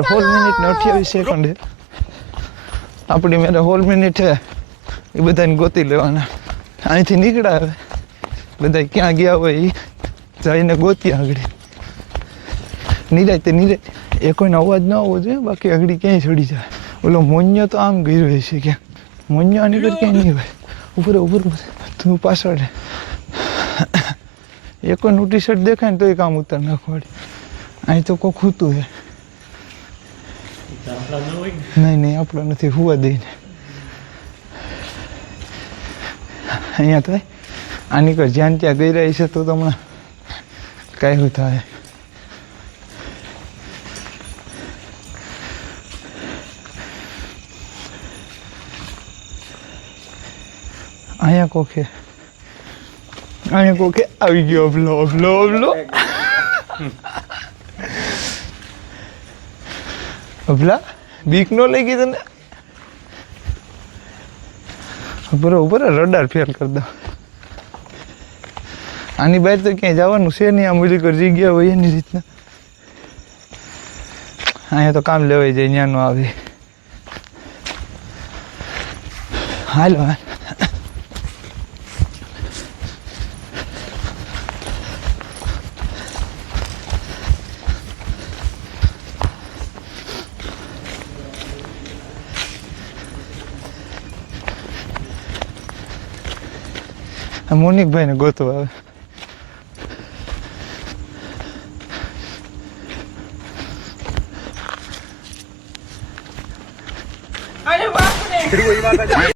whole minute ने 28 second है अपनी मेरे होल मिनिट है ये बधाने गोती लेवाना અહીંથી નીકળ્યા હવે બધા ક્યાં ગયા હોય એ જઈને ગોતી આગળ નિરાતે એ કોઈનો અવાજ ન આવવો જોઈએ બાકી આગળ ક્યાંય ચડી જાય ઓલો મોન્યો તો આમ ગયો છે ક્યાં મોન્યો આની પર ક્યાંય નહીં હોય ઉપર તું પાછળ એ કોઈ ટી શર્ટ દેખાય ને તો એ કામ ઉતાર નાખવાડી અહીં તો કોઈ ખૂતું છે નહીં આપણો નથી હુવા દઈને અહીંયા તો આની કર જ્યાં ત્યાં ગઈ રહી છે તો હમણાં કાંઈ થાય અહીંયા કોકે આવી ગયો અબલો અબલા બીક નો લઈ ગઈ તને બરોબર રડાર ફેલ કરી દો આની બહાર તો ક્યાંય જવાનું છે નહીં આમ ઓલી કર જગ્યા હોય એની રીતના અહીંયા તો કામ લેવાઈ જાય ત્યાં નો આવે હાલો મોનિકભાઈ ને ગોતવા આવે અરે બાપ રે